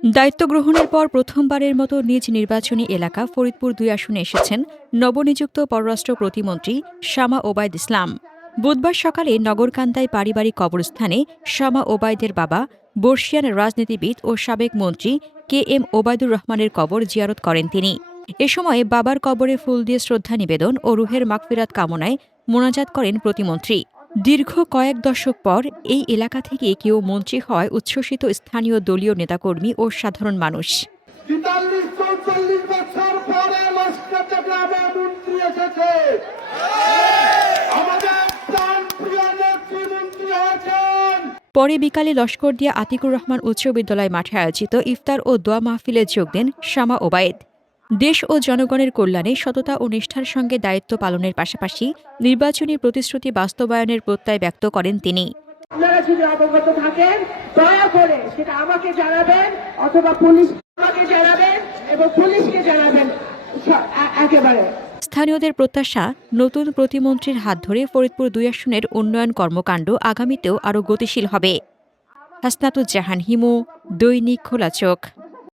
দায়িত্ব গ্রহণের পর প্রথমবারের মতো নিজ নির্বাচনী এলাকা ফরিদপুর ২ আসনে এসেছেন নবনিযুক্ত পররাষ্ট্র প্রতিমন্ত্রী শামা ওবায়দ ইসলাম। বুধবার সকালে নগরকান্দায় পারিবারিক কবরস্থানে শামা ওবায়দের বাবা বর্ষিয়ান রাজনীতিবিদ ও সাবেক মন্ত্রী কে এম ওবায়দুর রহমানের কবর জিয়ারত করেন তিনি। এ সময় বাবার কবরে ফুল দিয়ে শ্রদ্ধা নিবেদন ও রুহের মাগফিরাত কামনায় মোনাজাত করেন প্রতিমন্ত্রী। দীর্ঘ কয়েক দশক পর এই এলাকা থেকে কেউ মন্ত্রী হওয়ায় উচ্ছ্বসিত স্থানীয় দলীয় নেতাকর্মী ও সাধারণ মানুষ। ৪৩-৪৪ বছর পরে লস্কর গ্রামে মন্ত্রী এসেছে। আমাদের প্রাণপ্রিয় নেত্রী মন্ত্রী হয়েছেন। পরে বিকালে লস্করদিয়া আতিকুর রহমান উচ্চ বিদ্যালয় মাঠে আয়োজিত ইফতার ও দোয়া মাহফিলে যোগ দেন শামা ওবায়দ। দেশ ও জনগণের কল্যাণে সততা ও নিষ্ঠার সঙ্গে দায়িত্ব পালনের পাশাপাশি নির্বাচনী প্রতিশ্রুতি বাস্তবায়নের প্রত্যয় ব্যক্ত করেন তিনি। আপনারা যদি অবগত থাকেন দয়া করে সেটা আমাকে জানাবেন অথবা আমাকে জানাবেন এবং পুলিশকে জানাবেন একেবারে। স্থানীয়দের প্রত্যাশা, নতুন প্রতিমন্ত্রীর হাত ধরে ফরিদপুর ২ আসনের উন্নয়ন কর্মকাণ্ড আগামীতেও আরও গতিশীল হবে। হাসনাতুজ্জাহান হিমু, দৈনিক খোলা চোখ।